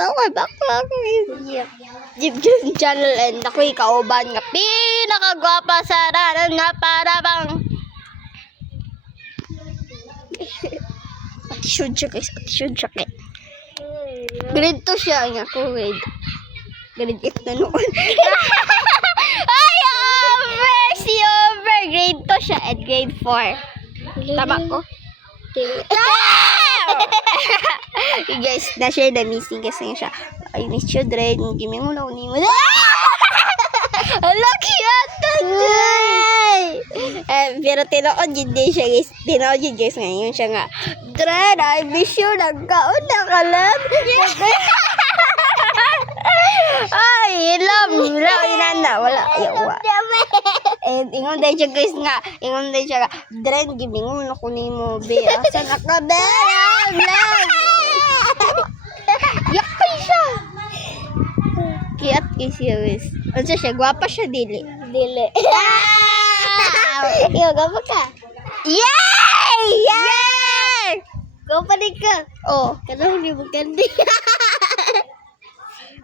ako bakla ko Jib channel and ako'y kauban nga pinakagwapa sa ranan nga para bang attitude siya guys, attitude siya kay grade 2 siya nga ko grade 8 na noon. Ay, mercy over grade 2 siya at grade 4 tama ko. Guys, na-share na missing kasi siya. I miss you, Dred. Give me mo na unin mo. Lucky ata, pero tinood yun din siya, guys. Tinood yun, guys. Ngayon siya nga, Dred, I miss you. Nagkaon na ka lang. Ay, love, inanda. Wala, yawa. And ingon dahil siya guys nga, ingon dahil siya nga, Dren, gibingon ako ni mo, be. Asa na ka, be? Yakay siya. Kiat kay siya guys. Ano siya, gwapa siya, dili. Dili. Iyo, gwapa ka. Yay! Yay! Gwapa din ka. Oh, kanang hindi mo kandi.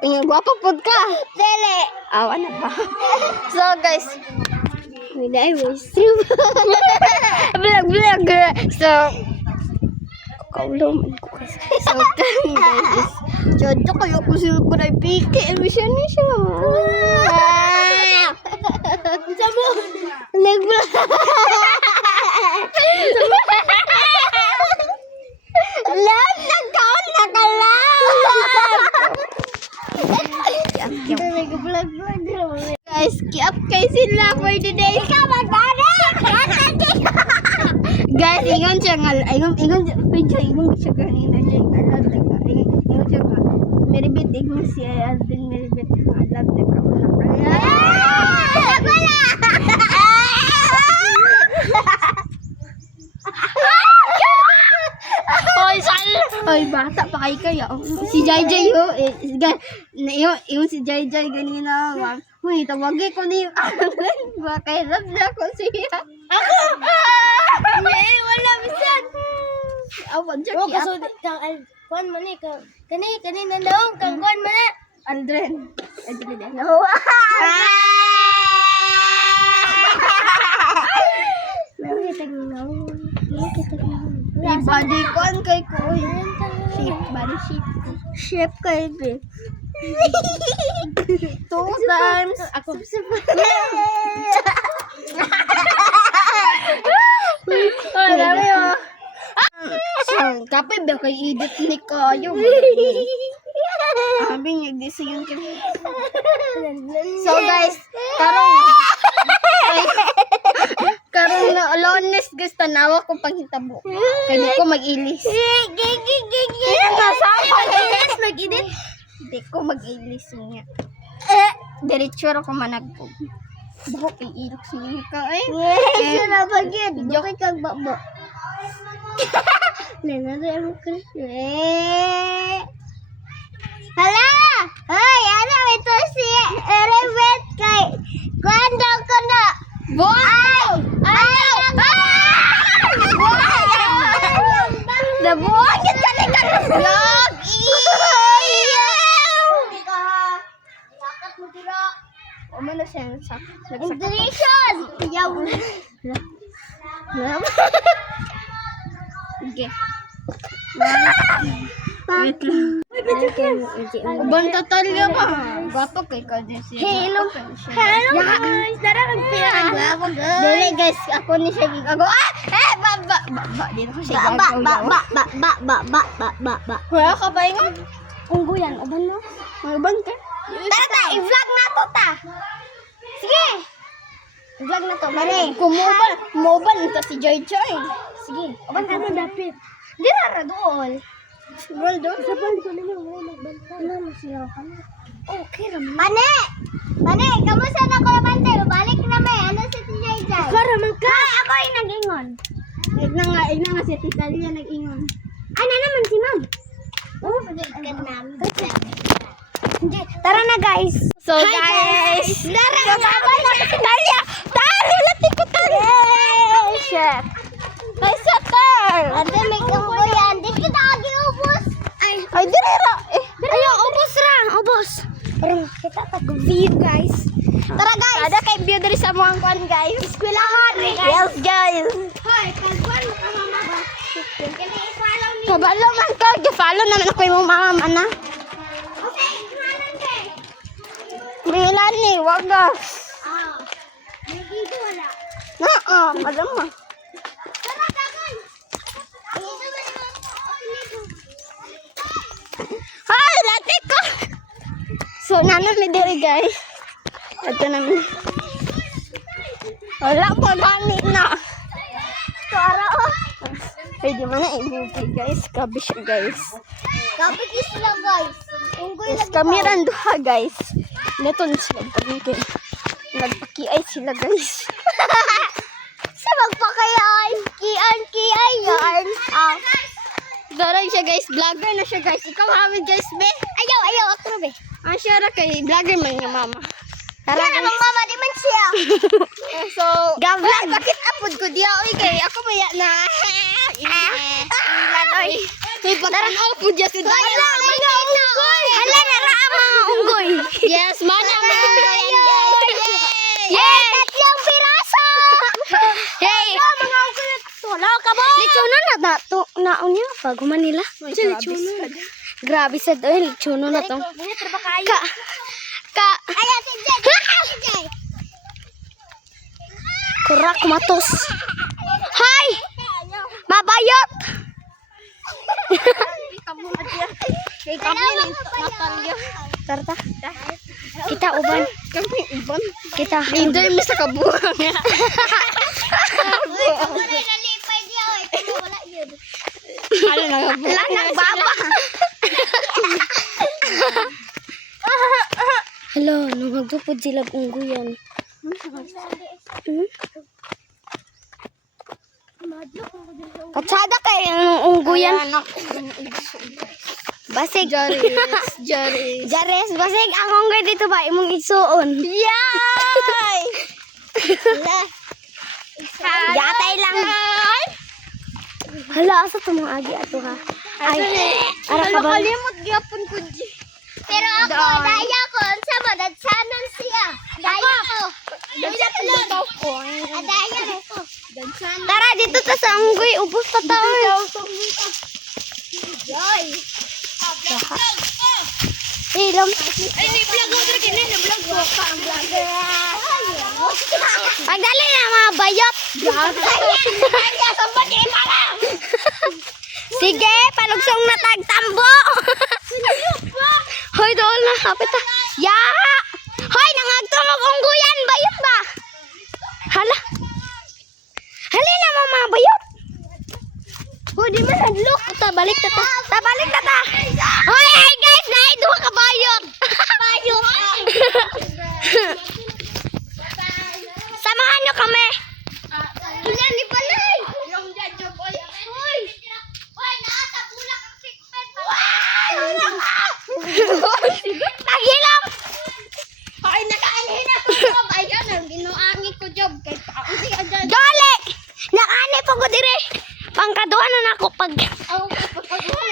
Gwapa po ka. Dili. Awa na ba? So guys, I was true. Vlog. So, kaulo man ko kasi. So, guys, jodo kayo kung sino ko na ipike. Siya ni siya. Sama. Nag-vlog. Love, nagkaon na ka lang. Guys, kiap kayo sila for today. Ikaw mag-anak! Guys, ingon siya nga. Ingon siya ganina. Ingon siya nga. Meribit, ingon siya. Aldin, meribit. Alam na ka. Wala! Hoy, sal! Hoy, bata pa kayo. Si Jai ho. Yung si Jai ganina. Uy, tawagin ko na yung bakay love na ko siya. Ako! Wala bisan. Awan siya Oh, kaso kang kuan man ni kanina daw kang kuan man na. Aldrin. No. Body con kay ko. Shape, body shape. Shape kay be. 2 times. Ako. Oh, dami oh. So, kapay ba kay edit ni kayo? Sabi niya, di sa yun kami. So guys, karong na aloneness guys, tanawa ko pang hitabo. Kaya di ko mag-ilis. Mag-edit. Di ko mag-ilis niya. Diretsura ko managpog. Bako kay ilok siya ka eh. Siya na bagyan. Joke kang baba. Nenada mo ko. Hala! Hoy, ano ito si Rebet kay kwando ko na. Boy! Nabuhay ka talaga ng vlog! Sakat mo tira. O man na siya sa Intuition! Yaw! Okay. Wait lang. Ubang tatalya ka. Gwapo kay ka din siya. Hello! Hello guys! Tara magpira! Dili guys, ako ni siya gigago. Baba! Dito ko siya gagaw. Wala ka ba ingon? Ungguyan, uban mo? Uban ka? Tara, i-vlog na to ta! Sige! I-vlog na to, mare! Kumuban ito si Joy Joy. Sige, uban ka na dapit. Di na dool. Dool dool. Sabal ko na yung mga magbanta. Ano, masiyaw ka na. Okay raman. Mane! Kamusta na ko naman tayo? Balik na may. Ano si Tijay dyan? Karaman ka! Ay, ako ay nag-ingon. Igna nga si Tita Lia nag-ingon. Ano naman si Ma'am? Oh, pagkakan namin. Tara na guys. So guys, kasama na si Talia. Talo lati ko Talia. Shit. May satar. Ate, may kamboyan. Di kita giubos. Ay, direra. Ayaw, Vamos! Para makita tag-view, guys. Tara, guys! Ada kay view diri sa mga kwan, guys. Eskwelahan, guys. Yes, guys. Hoy, kagwan ka, mama ba? Kaya i-follow ni... Kabalo man ka, gi-follow naman ako imong mama, ana. Okay, ihanan, guys. Milan ni, wagas. Ah. Nagiging wala. Oo, madam mo. Tara, dagan! Ito ba naman ako? Hay, lati ko. So, nanon mi diri, guys. Ito naman. Wala po, gani na. Tara, oh. Pwede man na i-movie, guys. Kabi siya, guys. Kapit isla, guys. Unggoy Yes, lagi kami daw. ran duha, guys. Neton sila pagkakit. Nagpakiay sila, guys. Sa magpakayaan. Kian, yarn. Ah. Darang siya, guys. Vlogger na siya, guys. Ikaw, Hamid, guys, be. Ayaw, ako na, be. Ang siya ra kay vlogger man nga mama. Tara, Tara, guys. mama, di man siya. So, Gavlog. bakit apod ko diya? Oy, kay ako maya na. Iladoy. May pagkanaw po dyan si Daya. Mga unggoy. Hala, naraa mga unggoy. Yes, mana mga yan, guys. Yay! Tatlong piraso! Hey! Mga unggoy na tulaw ka mo! Lechono na dato. Naon niya pag Manila. Lechono. Grabe sa doy, lechono na to. Ka Ayan, si Jay. Si Jay. kurak matos. Hi! Mabayot! Tarta. Kita uban. Kami uban. Kita. Enjoy mi sa kabuang. Uy, ako na nalipay niya. Ito wala yun. Ano na kabuang? Wala nagbaba. Hello, nangagupod sila ungguyan. Katsada kay ungguyan. Basig. Jaris. Jaris, basig ang unggoy dito ba imong igsuon. Yay! Yatay lang. Hala, asa to mga agi ato ha? Ay, ara ka ba? Kalimot gyapon ko di. Pero ako, daya ko, sa madadsanan siya. Daya ko. Daya ko. Daya ko. Tara dito ta sa unggoy, ubos ta ta. Yoy. Ilam. Ay, may vlog ko dito kinin, vlog ko pa ang vlogger. Pagdali na mga bayot. Kaya sa pag-iba lang. Sige, palugsong na tagtambo. Hoy, doon na. Kapit ta. Ya! Hoy, nangagtumog ungguyan. Bayot ba? Hala. Halin na mga bayot. Hoy, di man hadlok. Balik ta ta. Balik ta ta. Hoy, hey guys, naidwa ka bayot. Bayot. Samahan nyo kami. Ilan ni Palay? Yung judge boy. Hoy. Hoy, nakatagulak ang sikpen. Naghilam. Hoy, nakaanhin ako job. Ayan, ang ginuangi ko job. Kay pausi ka dyan. Dali. Nakani po ko dire. Pangkaduan na ako pag... Ang kapagpagawa.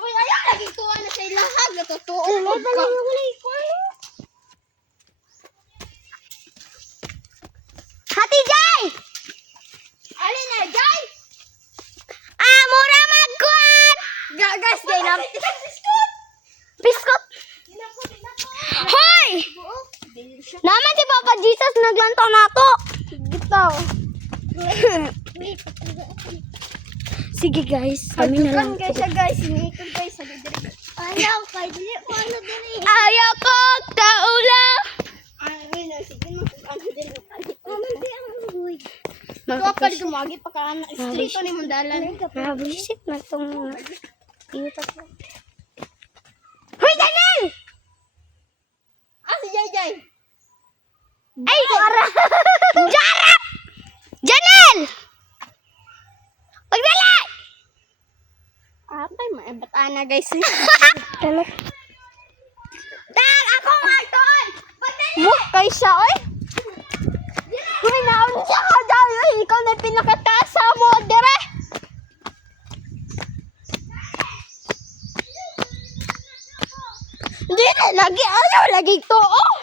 Hoy, ayan, lagi tuwa na sa ilahag. Natutuo mo ka. Hati Jay! Alin na, Jay? Mura magkuhan! Gagas, Jay na. Biskot! Hoy! Naman si Papa Jesus naglantaw na to. Gitaw. Sige guys, kami na lang. Guys. Iniikot guys. Ayaw, kay dili ko ano dili. Ayaw ko kaula. Ay, na sige mo ano dili. Di ang huy. Kapag gumagi pa ka na street ni mundalan. Mabuisit na itong iutak ko. Hoy, Daniel! Si Jay. Ay! Jarap! Janel! Pagdala! Apay, maibata na guys. Dala. Dal, ako nga doon. Mukay siya, oy! Uy, naon siya ka dyan! Uy, ikaw na pinakataas sa mo, dire! Hindi na lagi. Ano lagi to? Oh.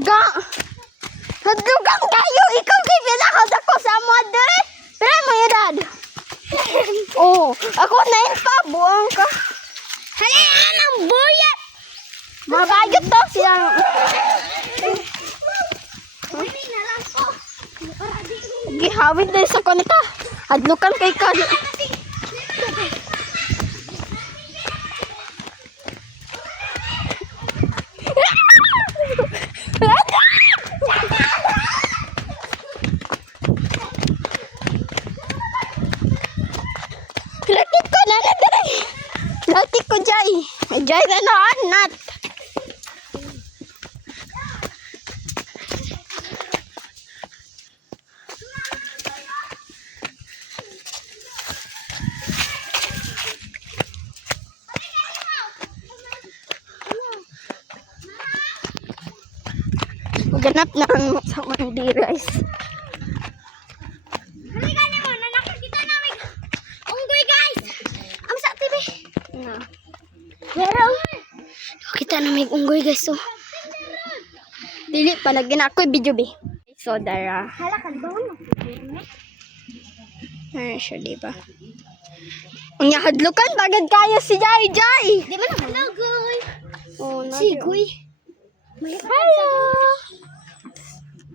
Ga. Hadlugan kayo. Ikaw kay pinakadak ko sa mother. Pero mo edad. Oh, ako na yun pa. Buang ka. Halika ng buyat! Mabayot to siyang. Hindi na lang ko. Gihawid na sa kanita. Hadlukan kay ka. Latik ko na na dire. Latik ko jay. Jay na na anat. Ganap na ang sa mandirais. Halika na mo, nakakita namin. Unggoy guys! Ang sa TV. Na. Meron. Nakakita namin unggoy guys. So. Dili pa lagi na ako video be. So dara. Halaka, di ba mo? Ay, siya di ba? Unya hadlukan bagad kayo si Jai Jai. Di ba naman? Hello, Goy. Oh, Si Goy. Hello.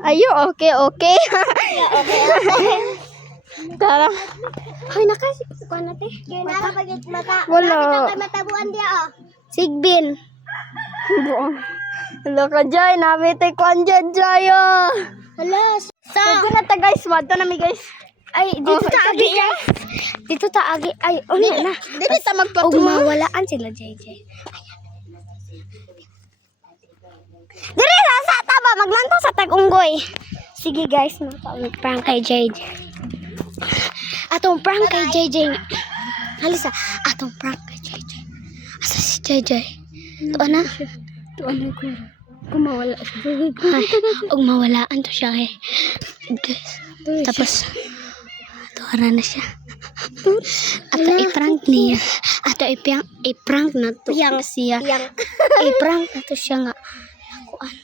Ayo, okay. Tara. Hoy, kuha natin. Yun na, kapag mata. Wala. Nakita matabuan dia, oh. Sigbin. Hello ka Jai, nabitay ko andyan Jai. Hala, Ito na ta guys, wadto na mi guys. ay, dito Oh, taagi guys. Dito taagi. Ay, na. Dili ta Ug magpatunga. mawalaan sila, JJ. Dire na sa taba, maglantaw sa tag-unggoy. Sige guys, prank kay JJ. Atong prank kay JJ. Halisa, atong prank kay JJ. Asa si JJ? Tuwa na? Tuan ko. Kumawala siya. Ay, ug mawalaan to siya eh. Guys, tapos tuwara na siya. Ato i-prank niya. Ato i-prank na to. Yang siya. I-prank na to siya nga. Nakuan.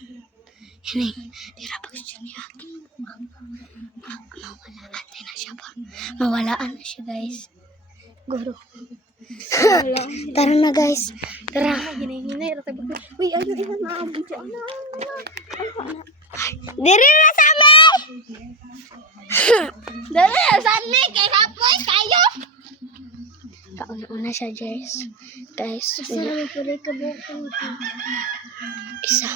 Hining, dira pag siya niya. Mawalaan din na siya ba? Mawalaan na siya guys. Guro. Tara na guys. Tara. Ginahinay ra tayo. Uy, ayo ina na ang video. Diri na sa may! Dali, saan ni kay kapoy kayo? Kauna-una siya, Jers. Guys, isa.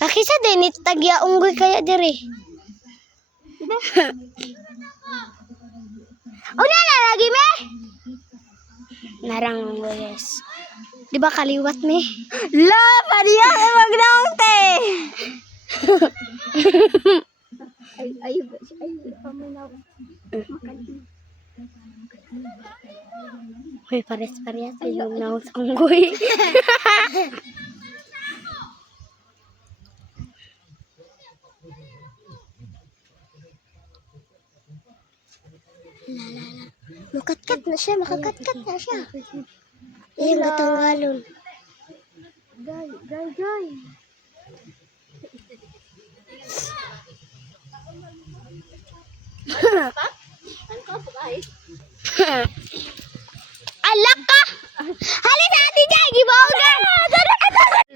Laki sa din, tagya unggoy kaya diri. Una na lagi me. Narang unggoy, yes. Di ba kaliwat me? La, pariya magdaong te. Ay, paminaw. Hoy, pares-pares ay na sa unggoy. Makatkat na siya, makakatkat na siya. Ayan, katanggalon. Gay. Alak ka! Halika ati dyan, gibawagan!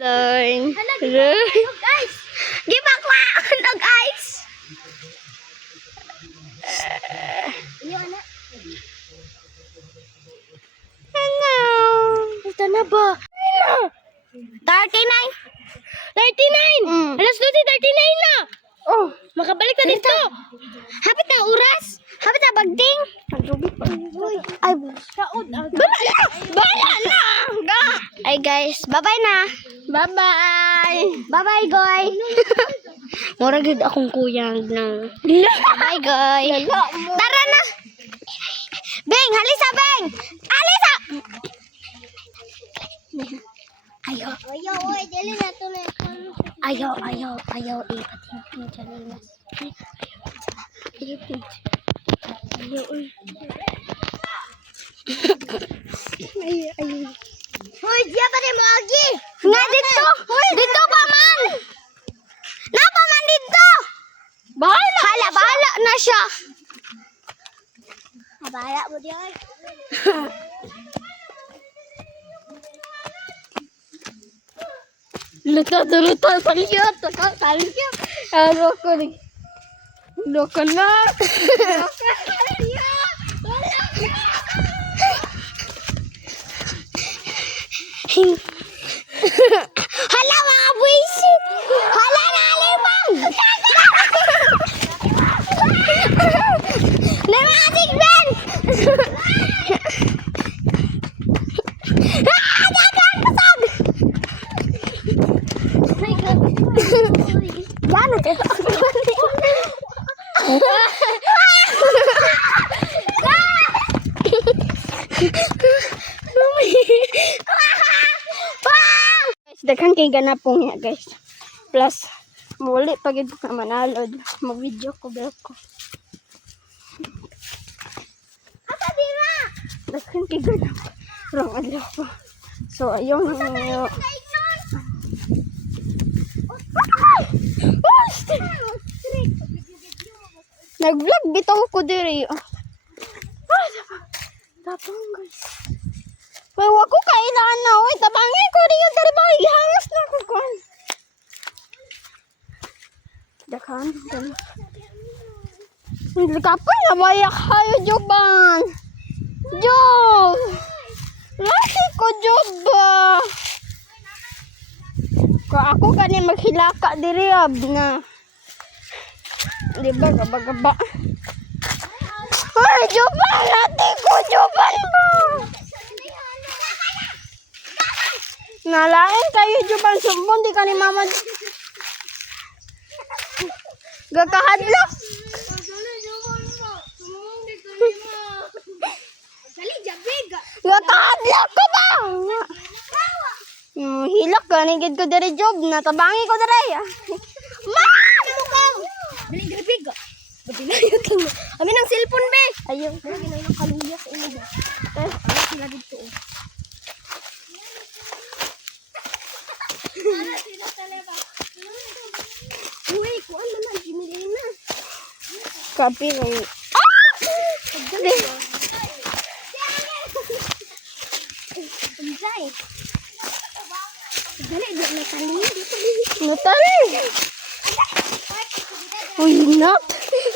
Learn. Guys! Gibakwa! Nog ice! Hello. Ito na ba? 39! 39! Alas 12, 39 na! Oh, Makabalik na dito! Hapit na oras! Hapit na bagding! Ay, bala na. Ga. ay guys, bye-bye na! Bye-bye. Bye-bye, Goy! Mura gid akong kuyang ng... Bye, Goy! Tara na! Beng! Halisa, Beng! Halisa! Ayaw. Ayaw, dili na to na. Ayaw. Ipating dyan. Ayaw. Hoy, diya pa rin mo agi. Nga dito. Dito pa man. Napa man dito. Bahala na siya. Habaya mo diya. Luta. Palyot. Palyot. Ano ko ni? Loko na. Hala mga buisit. Hala na alimang. Limang tignan. Dagang kusog. Gano'n ka? Daghan kay ganapong niya guys. Plus, muli pag ito ka manalod. Mag-video ko, ko. Asa di na? Daghan kay ganapong. Rong adlaw ko. So, ayun. Nag-vlog bitaw ko diri. Tapang guys. Pero wako kailangan na. Uy, tabangin ko rin yung dali ba? Ihangas na ako ko. Dakan. Kapag nabayak kayo, Joban. Job. Laki ko, Job ba? Kung ako kani maghilaka diri ab na. Diba, gaba-gaba. Ay, Joban! Lati ko, Joban ba? Nalain kayo, Joban. Sumbon, di ka ni mama. Gakahadlok. Gakahadlok ko ba? Hilak ka, nigid ko dari Job. Natabangi ko dari. Ma! Dali grabig. Batilayot lang. Amin ang cellphone be. Ayun. Lagi na yung kaluya sa ilo ba. Ano sila dito? Uy, kuan naman. Jimilin na. Kapi na yun. Anjay. Dali, di na tali. Natali. Uy, nak.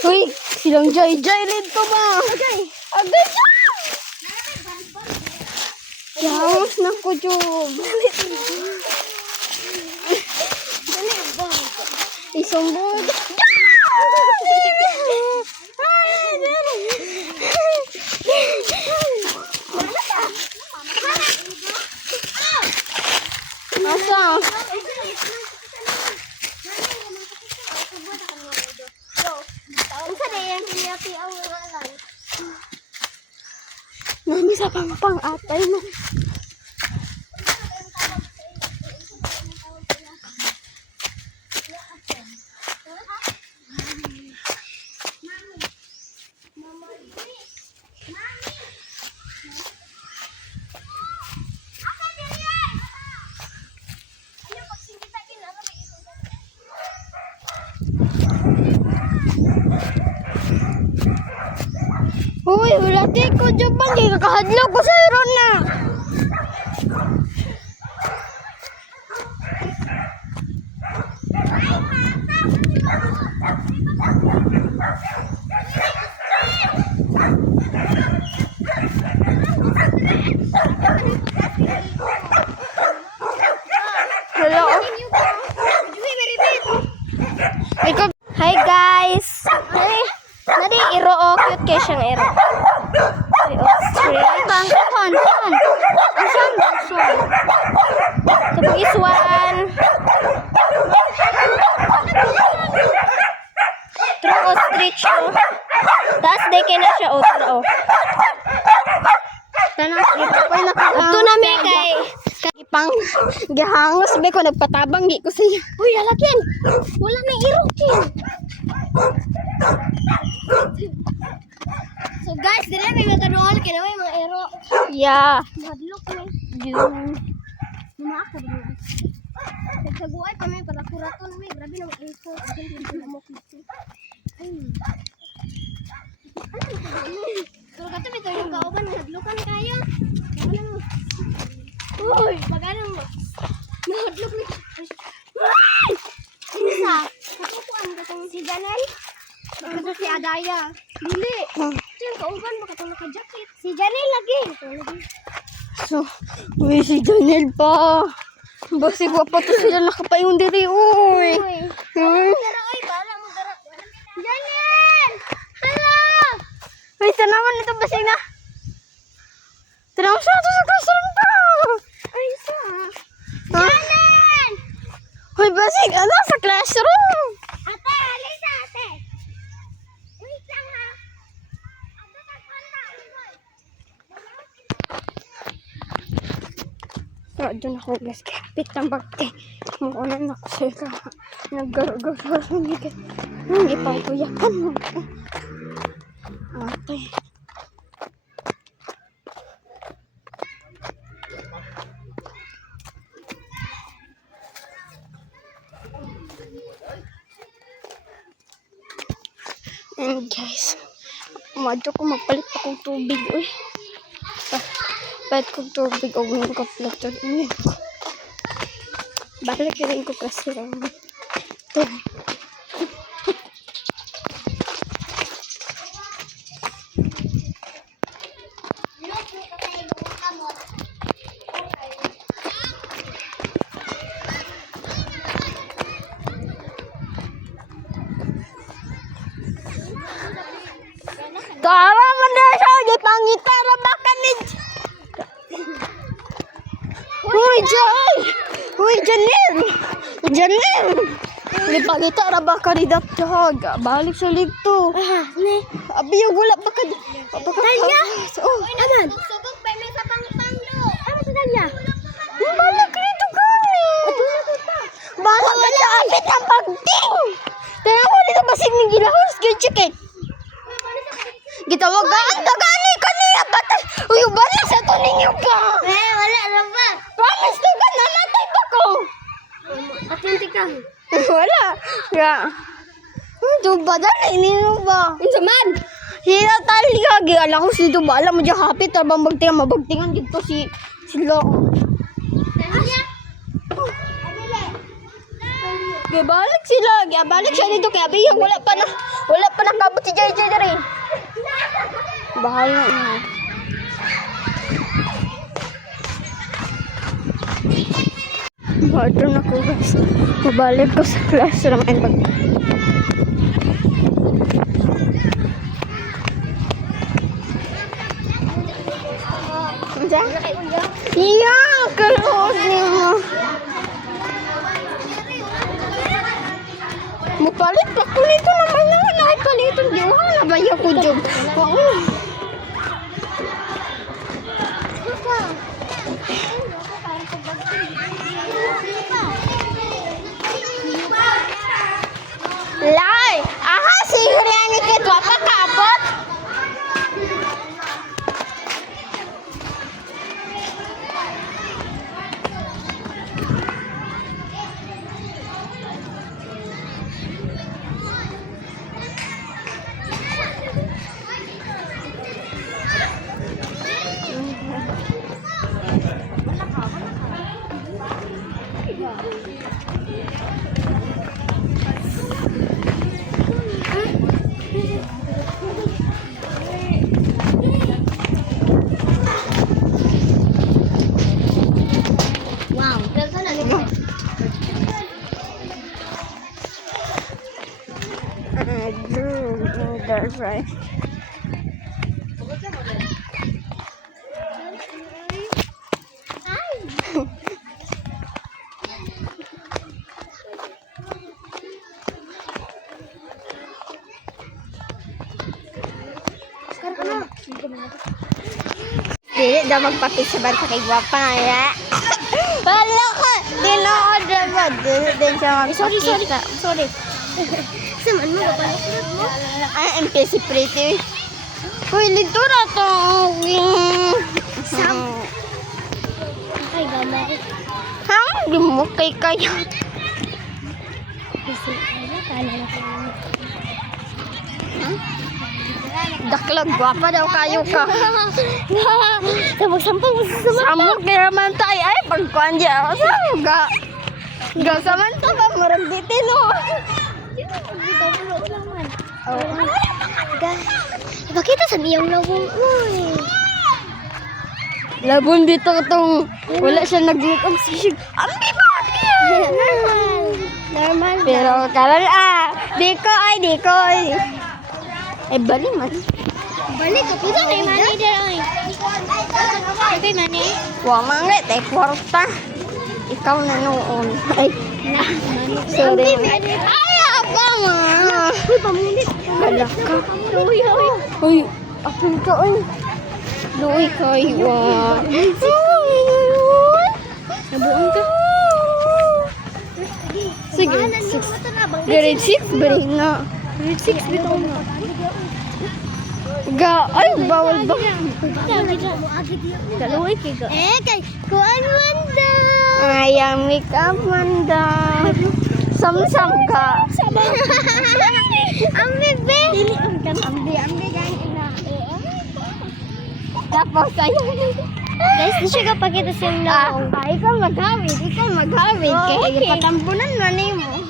Uy, silang jay-jay dito ba? Agay. Agay dyan. Yawas na ko, Job. Dali, ba? Isumbod. Asa? Unsa na yan kinyapi ang walan? Nami sa pangpang atay mo. Uy, wala ko, Joban. Kaya kakahadlok ko sa iron na. Hello. Ikaw. Hi guys. Nadi iro o cute kay siyang iro. Ay, ostrich. Pan. Asan? Tapos iswan. True ostrich o. Taas day kay na siya o. Tara o. Tanang ito ko nakakahangos. Ito na may kay. Pang gihangos be ko nagpatabang gi ko siya. Uy, lalagyan. Wala na irukin. So guys, dili may matanuhol kaya may mga ero. Yeah. Madlok na. Yun. Lumaak ka ba? Nagsaguay pa may para kuraton may grabe na mag-info. Kasi hindi na mo kito. Ay. Pero kato may yung kauban nahadlukan kayo. Ano mo? Uy, pagano mo? Nahadlok ni. Ay! Isa. Kapukuan ka tong si Janel. Baka si Adaya. Dili. Ito yung kauban makatong naka-jacket. Si Janel lagi. So, uy, si Daniel pa. Basi ko pa to sila nakapayong diri, uy. Uy. Uy. Dara, oy, bala mo dara. Janel! Hello! Uy, tanaman ito basi na. Tanaman siya ito sa classroom pa. Ay, sa. Ha? Janel! Uy, basi, ano sa classroom? Ate, alisa, ate. Wait lang ha. Ate, nagpanda. So, doon ako guys, kapit ng bagte. Mukunan ako sila. Nag-garo-garo. Hindi pa ako yakan mo. Ate. And guys, umadyo ko magpalit akong tubig. Uy. Palit kong tubig o ngayon ko plato rin ko. Balik rin ko kasi rin. Ito. Tara man na siya, di pangitara baka ni... Uy, Jay! Uy, Janel! Janel! Di pangitara baka ni Daptag. Balik sa ligto. Ne. Abi yung wala baka... Tanya! Oh, Aman! Subok pa may sa pangpanglo. Ano sa Tanya? balik rito kami. Balik ka na abit ang pagting. Tara mo dito kasi ng gilahos. Chicken. Gitawag ka ang dagani kanina batay. Uy, balik sa to ninyo ba? Wala na ba? Promise to ka namatay pa ko. Atinti ka. Wala. Ya. Ito ba dali nino ba? Unsa man? Sila talaga gala ko dito ba alam mo diya hapit tabang bagtingan mabagtingan dito si sila. Tanya. Gabalik sila, gabalik siya dito kaya biyang wala pa nakabot si JJ na rin. Bahala na. Bato na ko guys. Mabalik ko sa classroom and bag. Iya, kalos niya. Mupalit pa ko nito naman na nakipalitan. Di ko na ba yung kudyo? Oo. Lai, aha siguro yan ikit wapa kapot. Wow. Kasi na nito. That's right. Dili daw magpapit sa banta kay gwapa ya. Hala ka! Tinood ba? Dili din siya magpapita. Sorry. Saman mo ba? Ay, MPC pretty. Uy, lito na to. Sam. Ay, gamay. Ha? Lumukay kayo. Kasi, ano, kala na ko. Daklag, gwapa daw kayo ka. Sampag-sampag mo sa sumama. Samok na naman tayo. Ay, pagkuhan dyan. Samok ga. Gasaman to ba? Murag dito, no? Bakit sa niyang lawong? Uy. Labon dito itong wala siya nag-make up sisig. Ambi bakit? Normal. Pero karal di ko ay. Eh bali man. Balik ko puto kay Manny din ay. Kay Manny. Wa mangit eh kwarta. Ikaw na noon. Ay, sorry. Ay, abang. Uy, pamulit. Balak ka. Uy, uy. Uy, apin ka ay. Luoy kayo. Nabuong ka. Sige. Grade 6 bari na. Grade 6 bitaw na. Ga, ay bawal ba? Kaluoy kay ga. Kay kuan wanda. Ay, ang make up manda. Samsam ka. Ambi be. Dili Ambi gani ina. Tapos ayo. Guys, di siya kapakita siyang nawong. Ikaw maghawid. Kaya patampunan na nimo.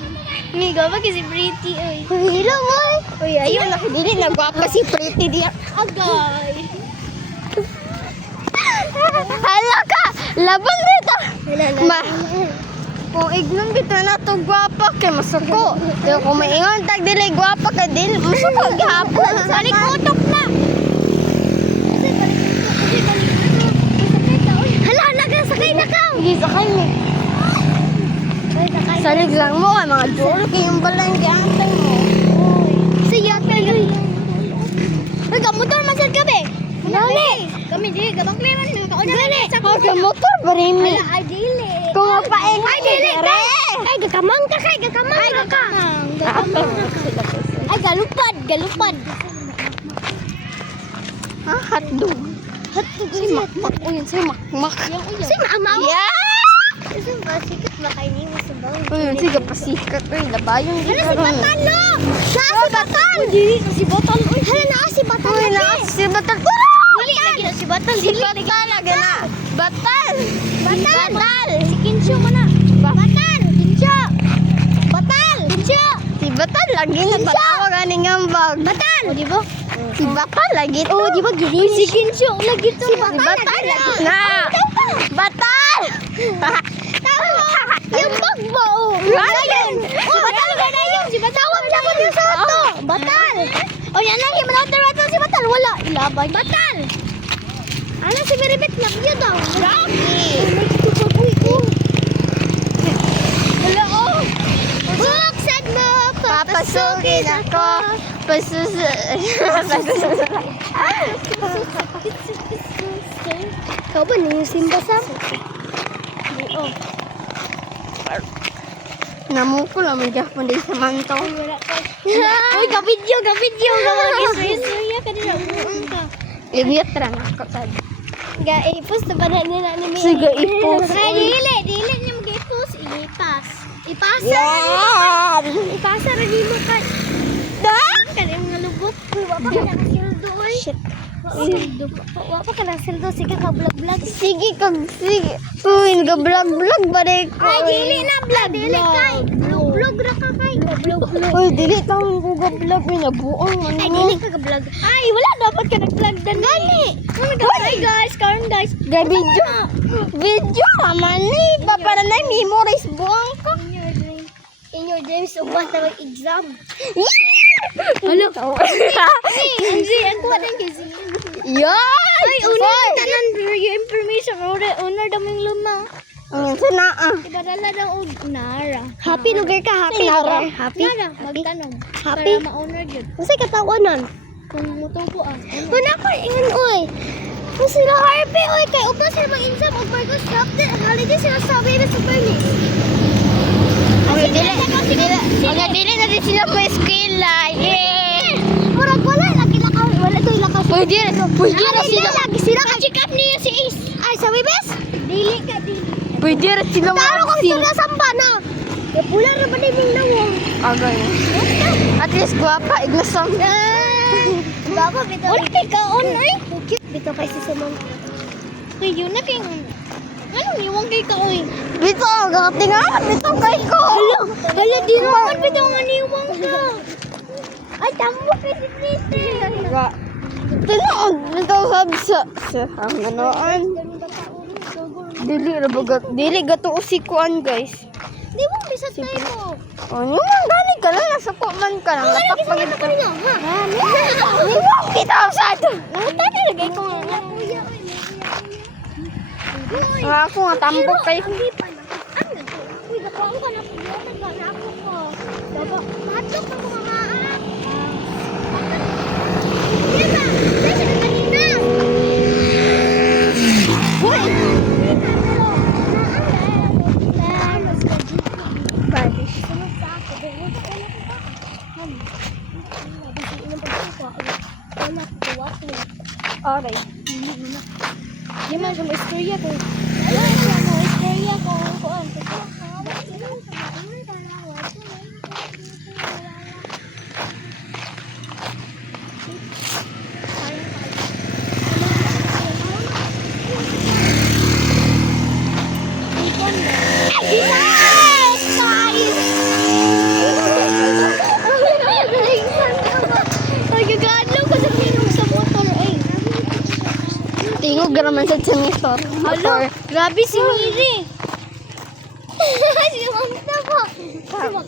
May gawa kasi pretty ay. Hilo mo. Uy, ayun na. Dili na gwapa si Pretty diya. Agay. Hala ka! Laban dito! Ma, kung ignon dito na to gwapa kay masuko. Pero kung maingon tag dili gwapa ka dili masuko gihapon. Balik utok na. Hala, nagasakay na ka. Sige, sakay mo. Salig lang mo kay mga jolo kay yung balang giantay mo. Siya tayo. Uy, kamotor masal ka be. Dali. Kami dili gabang kleman mi kauna na sa Oh, kay motor ba rin ni? Ay dili. Kung mapain Ay dili. Ay gakamang ka kay gakamang. Ay gakamang. Ay galupad. Ha, hotdog. Hatog Si makmak o yun, si makmak. Si maamaw. Yeah! Kasi basikat ba kayo ni mo sa bawang? O yun, sige pasikat. Uy, labayon di Hala si karon. Batan lo! Naa si Batan! Dili na si Batan. Uy, hala naa si Batan. Uy, na si Batal. Dili lagi na si Batan. Si Batal lagi na. Batal! Batal! Si Kinsyo mo na. Batal! Kinsyo! Batal! Kinsyo! Si Batal lagi na patawag aning ambag. Batal! O, di ba? Si Batal lagi to. O, di ba gini? Si Kinsyo, lagi to. Si Batal lagi na. Batal! Tama! Yung bagbo! Ryan! Si Batal ka na yun! Si Batal! Tawag siya ko yung soto! Batal! O, yan lang yung malautar si Batal. Wala! Ilabay. Batal! Ano si Meribet na view daw? Rocky! Wala oh! Buksan mo! Papasukin ako. Ikaw ba na yung Simba Sam? Oo. Namuko naman Japon din sa manto. Uy, ka-video! Gawag-istorya ka nila. Ibiyat ra na ako sad. Ga-ipos na ba na nila ni Mary? Sige, ipos. Ay, dili niyo mag-ipos. Ipas. Ipasa. Yan! Ipasa rin mo ka. Da? Kanyang nalubot. Uy, wapa ka nakasildo. Shit. Wapa ka nakasildo. Sige ka vlog-vlog. Sige kag sige. Uy, ga-vlog ba rin ko? Ay, dili na vlog. Dili kay. Vlog ra ka kay. Vlog. Uy, dili taon ko ga-vlog. Uy, nabuang man Ay, mo. dili ka vlog. Ay, wala dapat ka nag-vlog dan. Gani. Oh my God. Ay, guys. Karon guys. Ga video. Video naman ni. Para na memories buang ka. In your dreams, uban na exam. Ano? Anzi, ang kuha din kasi. Yan! Ay, una tanan yung information. Honor daming luma. Ang sana Ibarala daw og Nara. Happy lugar ka, happy Nara. lugar. Happy. Nara, magtanong. Happy? Para ma-honor yun. Kasi katawanan. Kung mutubo ah. Wala ko ingan, oy. Kung sila Harvey, oy, kay upa sila mag-insam og Virgo's Captain. Holiday sila sa baby sa Bernice. Dili na din sila mo eskwela. Yeah! Murag wala lagi lakaw, wala to lakaw. Pwede na sila. Lagi sila ka-check up niya si Ace. Ay, sa Webes? Di Dili ka, dili. Pwede rin sila Taro kung mag-sin. sila samba na. Pula ra ba na yung nawong? Agay. At least guwapa, iglasang. Baba, bito. Wala kay kaon, ay. Cute, bito kay si Simon. Uy, yun na kay... Anong iwang kay kaon? Bito, gakatingan. Bito kay ko. Hala, di naman bito nga niwang ka. Ay, tamo kay si Tristan. Tinoon. Bito sa ang ganoon. Dili gato usikuan guys. Di mo, bisa tayo. O, yung mga gani ka lang. Nasa kuman ka lang. Wala, Lapak bisa pagin ka ka. pa rin ha. Hindi mo kita sa ito. Nakita nilagay ko nga. Ako nga, tambok kayo. Hindi pa na. Ano to? Uy, nakuha ka na po. Nagbanako ko. Dapat, matok na mga maap. Diba? Diba na kanina? Uy! Bali. Sunod sa ako. Sunod sa ako. Ano? Wala ko wato. Aray. Di man siya ma-istorya ko. Wala siya ma-istorya ko. Kuan. Tingog naman sa sinitor. Alo, grabe si Miri. Si Mamta po.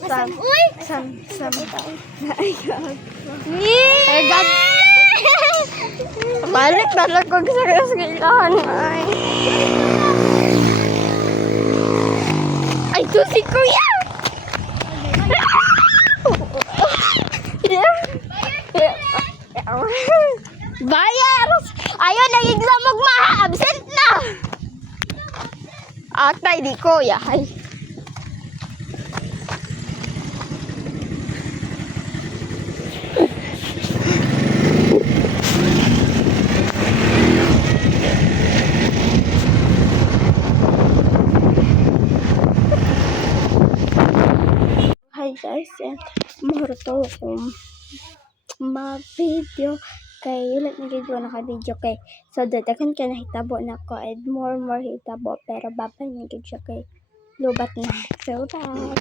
Sam. Uy! Sam. Ay, Ay, God. Balik na lang kung sa kaskilahan. Ay, to si Kuya. Bayar! Ayaw, nagigla magmaha. Absent na! Atay, di ko, yahay. Hi guys, and mahuro to akong mag-video kay ulit na video naka-video kay so daghan ka na hitabo na ko and more hitabo pero babay na video kay lubat na so bye.